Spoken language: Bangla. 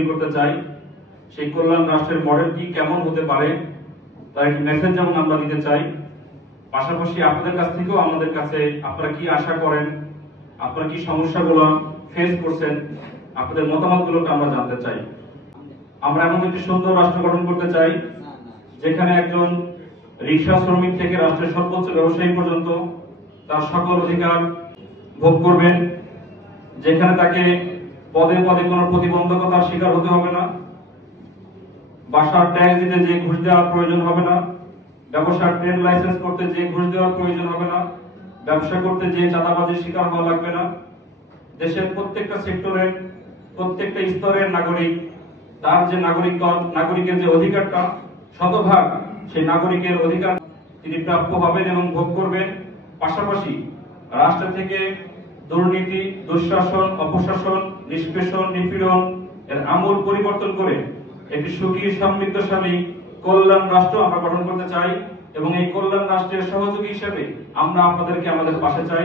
তৈরি করতে চাই। সেই কল্যাণ রাষ্ট্রের মডেল কি কেমন হতে পারে তার একটি মেসেজ যেমন আমরা দিতে চাই। পাশাপাশি আপনাদের কাছ থেকেও আমাদের কাছে আপনারা কি আশা করেন, আপনারা কি সমস্যাগুলো ফেস করছেন, আপনাদের মতামতগুলোকে আমরা জানতে চাই। আমরা এমন একটি সুন্দর রাষ্ট্র গঠন করতে চাই যেখানে একজন রিক্সা শ্রমিক থেকে রাষ্ট্রের সর্বোচ্চ ব্যবসায়ী পর্যন্ত তার সকল অধিকার ভোগ করবেন, যেখানে তাকে পদে পদে কোনো প্রতিবন্ধকতার শিকার হতে হবে না, বাসার ট্যাক্স দিতে যে ঘুষ দেওয়ার প্রয়োজন হবে না, ব্যবসার ট্রেড লাইসেন্স করতে যে ঘুষ দেওয়ার প্রয়োজন হবে না, ব্যবসা করতে যে চাঁদাবাজির শিকার হওয়া লাগবে না। দেশের প্রত্যেকটা সেক্টরের প্রত্যেকটা স্তরের নাগরিক তার যে নাগরিকের যে অধিকারটা শতভাগ সেই নাগরিকের অধিকার তিনি প্রাপ্য পাবেন এবং ভোগ করবেন। পাশাপাশি রাষ্ট্র থেকে দুর্নীতি, দুঃশাসন, অপশাসন, নিষ্পেষণ, নিপীড়ন এর আমূল পরিবর্তন করে একটি সুখী সমৃদ্ধশালী কল্যাণ রাষ্ট্র আমরা গঠন করতে চাই এবং এই কল্যাণ রাষ্ট্রের সহযোগী হিসেবে আমরা আপনাদেরকে আমাদের পাশে চাই।